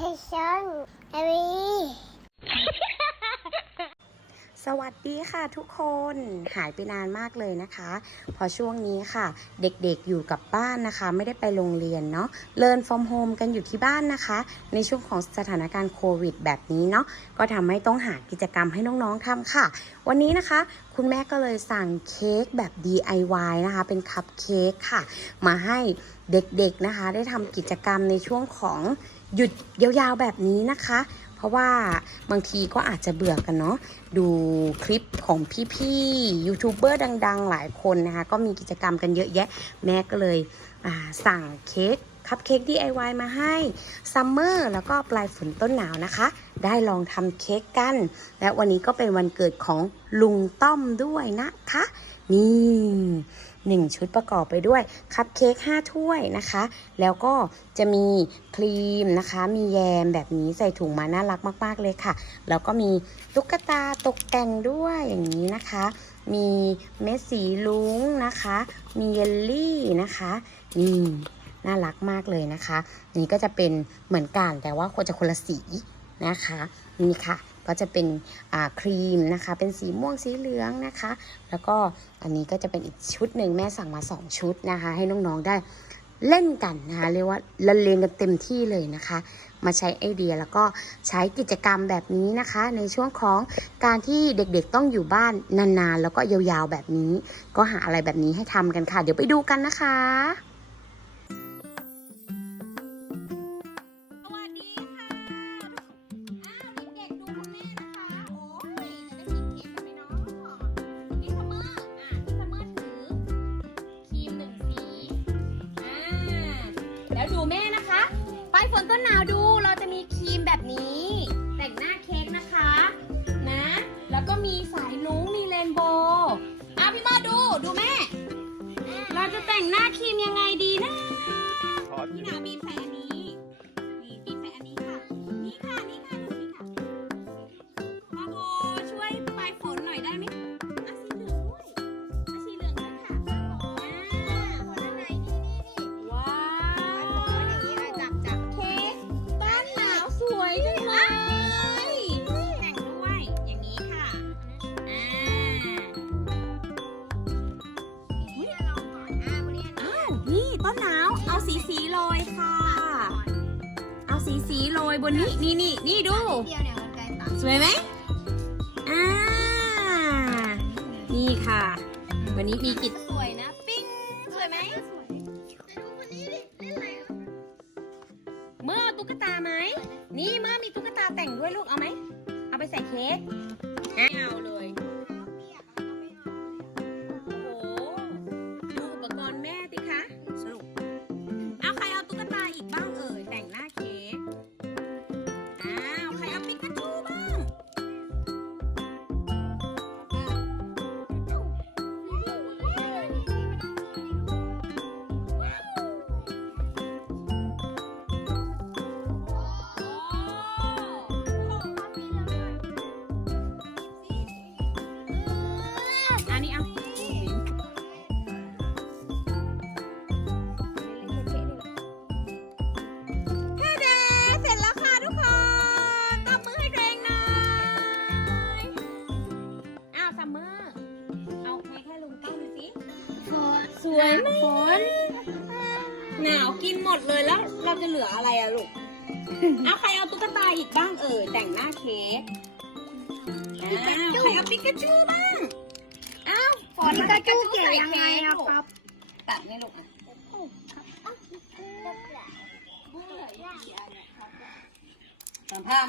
ช่องเอวีสวัสดีค่ะทุกคนหายไปนานมากเลยนะคะเพอช่วงนี้ค่ะ เด็กๆอยู่กับบ้านนะคะ ไม่ได้ไปโรงเรียนเนาะเรียน from home กันอยู่ที่บ้านนะคะ ในช่วงของสถานการณ์โควิด แบบนี้เนาะก็ทำให้ต้องหากิจกรรมให้น้องๆทำค่ะ วันนี้นะคะ คุณแม่ก็เลยสั่งเค้กแบบ DIY นะคะ เป็นคัพเค้กค่ะ มาให้เด็กๆนะคะ ได้ทำกิจกรรมในช่วงของ หยุดยาวๆแบบนี้นะคะ เพราะว่าบางทีก็อาจจะเบื่อกันเนาะดูคลิปของพี่ๆยูทูบเบอร์ดัง ๆ หลายคนนะคะ ก็มีกิจกรรมกันเยอะแยะ แม่ก็เลยสั่งเค้กคัพเค้ก DIY มาให้ซัมเมอร์แล้วก็ปลายฝนต้นหนาวนะคะ ได้ลองทำเค้กกัน และวันนี้ก็เป็นวันเกิดของลุงต้อมด้วยนะคะ นี่ หนึ่งชุดประกอบไปด้วยคัพเค้ก5ถ้วยนะคะ แล้วก็จะมีครีมนะคะ มีแยมแบบนี้ใส่ถุงมาน่ารักมาก ๆ เลยค่ะ แล้วก็มีตุ๊กตาตกแต่งด้วยอย่างนี้นะคะ มีเม็ดสีลุงนะคะ มีเยลลี่นะคะนี่น่ารักมากเลยนะคะ นี่ก็จะเป็นเหมือนกันแต่ว่าควรจะคนละสีนะคะ นี่ค่ะ ก็จะเป็นครีมนะคะ เป็นสีม่วงสีเหลืองนะคะ แล้วก็อันนี้ก็จะเป็นอีกชุดหนึ่งแม่สั่งมา 2 ชุดนะคะ ให้น้องๆได้เล่นกันนะคะเรียกว่าละเลงกันเต็มที่เลยนะคะ มาใช้ไอเดียแล้วก็ใช้กิจกรรมแบบนี้นะคะ ในช่วงของการที่เด็กๆต้องอยู่บ้านนานๆ แล้วก็ยาวๆแบบนี้ ก็หาอะไรแบบนี้ให้ทำกันค่ะ เดี๋ยวไปดูกันนะคะ แล้วดูแม่นะคะปลายฝนต้นหนาวดูเราจะมีครีมแบบนี้ แต่งหน้าเค้กนะคะนะ แล้วก็มีสายลุ้งมีเรนโบว์อะพี่มาดูดูแม่ เราจะแต่งหน้าครีมยังไงดีนะพี่หนาบีบใส่อันนี้นี่ สีโรยบนนี้นี่นี่นี่ดูสวยไหมอ่า นี่ค่ะ วันนี้มีกิจสวยนะ ปิ้ง สวยไหมเมื่อเอาตุ๊กตาไหม นี่เมื่อมีตุ๊กตาแต่งด้วยลูกเอาไหมเอา วยไหมหนาวกินหมดเลยแล้ว เราจะเหลืออะไรอะลูกเอาใครเอาตุ๊กตาอีกบ้างเอ่ยแต่งหน้าเค้กอ้าวใครเอาปิกาจูบ้างอ้าวฝนปิกาจูเก๋ยังไงอะครับตัดนี่ลูกอะพาม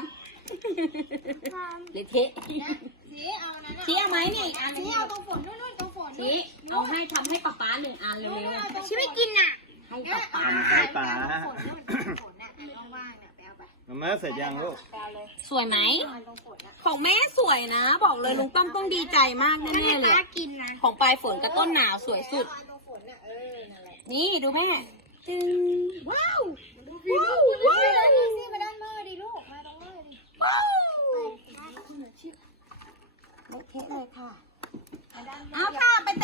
พามเละเทะสีเอานะชี้เอาไหมเนี่ยอีกอันหนึงสีเอาตรงฝนนู่นนู่นตรงฝน ชี้เอาให้ทำให้ป๊าป๊าหนึ่งอันเร็วชี้ไม่กินน่ะๆให้ป๊าป๊าให้ป๋าฝนนู่นตรงฝนน่ะว่างๆเนี่ยไปเอาไปมาม่าเสร็จยังลูกไปเอาเลยสวยไหมเอาตรงฝนน่ะของแม่สวยนะ บอกเลยลุงต้อมต้องดีใจมากแน่ๆเลยป้ากินนะของปลายฝนกับต้นหนาวสวยสุดเอาตรงฝนน่ะเออนั่นแหละนี่ดูแม่จึงว้าว ว้าวว้าวมาดิสิมาด้านเมื่อดิลูกมาตรงเมื่อดิ ว้าว เละเทะเลยค่ะ เอาค่ะไปแ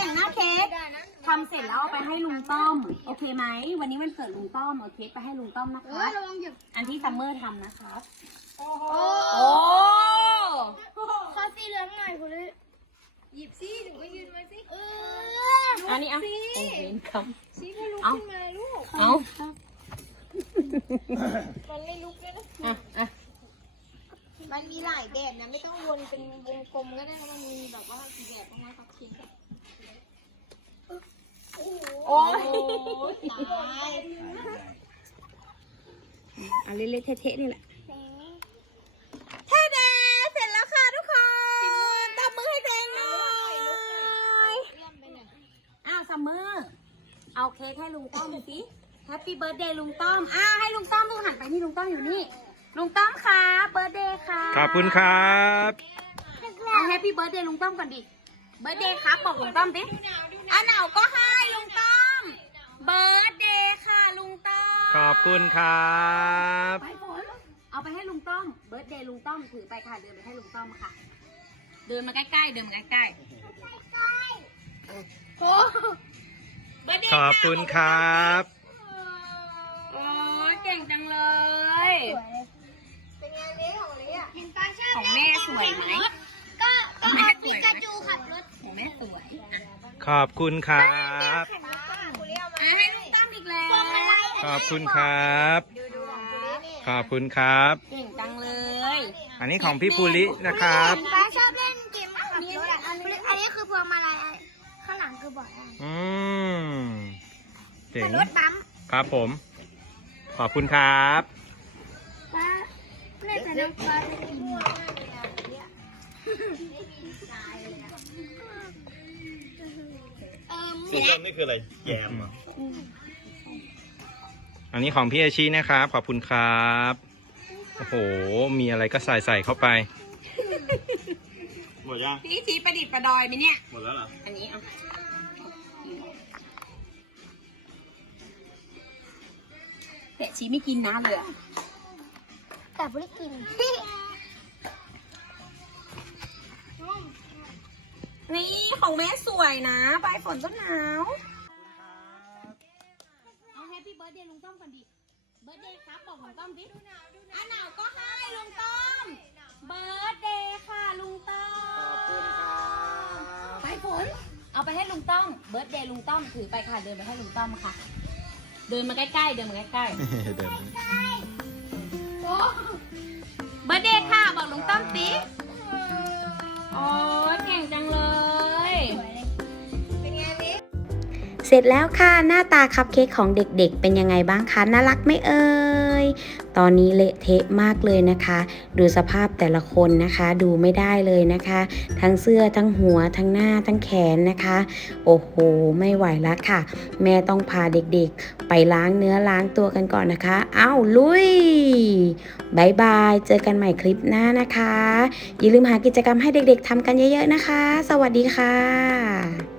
ต่งหน้าเค้กได้นะทำเสร็จแล้วเอาไปให้ลุงต้อม โอเคไหม วันนี้วันเกิดลุงต้อมเอาเค้กไปให้ลุงต้อมนะเอคะอระวังหยิบอันที่ซัมเมอร์ทำนะครับ โอ้โอ้ขอสีเหลืองหน่อยคุณเลยหยิบสิหนูก็ยืนมาสิเอออันนี้เอาโอ้เวนคัมชี้ให้ลุกเอาขึ้นมาลูก เอามันไม่ลุกเลยนะอะอะมันมีหลายแบบนะ ไม่ต้องวนเป็นวงกลมก็ได้นะมันมีแบบว่ากี่แบบประมาณสักชิ้นอะ โอ้ยตายเอาเละๆเทะๆนี่แหละเทเดเสร็จแล้วค่ะทุกคนตบมือให้เจงหน่อยเลื่อนไปหน่อยอ้าวซัมเมอร์เอาเค้กให้ลุงต้อมสิแฮปปี้เบิร์ดเดย์ลุงต้อมอ้าวให้ลุงต้อมลูกหันไปนี่ลุงต้อมอยู่นี่ ลุงต้อมค่ะเบิร์ดเดย์ค่ะขอบคุณครับ เอาแฮปปี้เบิร์ดเดย์ลุงต้อมก่อนดิ เบิร์ดเดย์ครับบอกลุงต้อมสิ อะหนาวก็ให้ลุงต้อม เบิร์ดเดย์ค่ะลุงต้อมขอบคุณครับ ไปฝนเอาไปให้ลุงต้อม เบิร์ดเดย์ลุงต้อมถือไปค่ะ เดินไปให้ลุงต้อมค่ะ เดินมาใกล้ๆ เดินมาใกล้ๆโอ้เบิร์ดเดย์ขอบคุณครับ โอ้ยเก่งจังเลย เป็นไงเลี้ยของเลี้ยเห็นปลาชาของแม่สวยไหม ก็ก็เอาปิกาจูขับรถ ของแม่สวยอะ ขอบคุณครับปลาคุณเลี้ยมาอะให้ลุงต้อมอีกแล้วขอบคุณครับดูดูของคุณเลี้ยนี่ขอบคุณครับ เก่งจังเลยอันนี้ของพี่ภูรินะครับ ป้าชอบเล่นเกมขับรถอะอันนี้อันนี้คือพวงมาลัยข้างหลังคือเบาะนั่งอืมเจ๋งรถบัมครับผม ขอบคุณครับ ป้าน่าจะนั่งป้าไปกินเออ สูตรเริ่มนี่คืออะไรแยมอันนี้ของพี่อาชีนะครับ ขอบคุณครับ โอ้โห มีอะไรก็ใส่ใส่เข้าไป หมดยังพี่ชีประดิษฐ์ประดอยไหมเนี่ย หมดแล้วเหรออันนี้เอาแต่ชีไม่กินนะเลยอะแต่ไม่ได้กิน นี่ของแม่สวยนะปลายฝนต้นหนาวเอาแฮปปี้เบิร์ดเดย์ลุงต้อมก่อนดิ เบิร์ดเดย์ครับบอกลุงต้อมดิอะหนาวก็ให้ลุงต้อม เบิร์ดเดย์ค่ะลุงต้อมขอบคุณครับ ปลายฝน เอาไปให้ลุงต้อม เบิร์ดเดย์ลุงต้อมถือไปค่ะ เดินไปให้ลุงต้อมค่ะ เดินมาใกล้ๆ เดินมาใกล้ๆเดินโอ้เบิร์ดเดย์ค่ะบอกลุงต้อมสิโเสร็จแล้วค่ะหน้าตาคัพเค้กของเด็กๆ เป็นยังไงบ้างคะน่ารักไหมเอ่ยตอนนี้เละเทะมากเลยนะคะ ดูสภาพแต่ละคนนะคะ ดูไม่ได้เลยนะคะ ทั้งเสื้อทั้งหัวทั้งหน้าทั้งแขนนะคะ โอ้โห ไม่ไหวล้วค่ะ แม่ต้องพาเด็กๆ ไปล้างเนื้อล้างตัวกันก่อนนะคะอ้าวลุยบายบายเจอกันใหม่คลิปหน้านะคะ อย่าลืมหากิจกรรมให้เด็กๆทำกันเยอะๆนะคะ สวัสดีค่ะ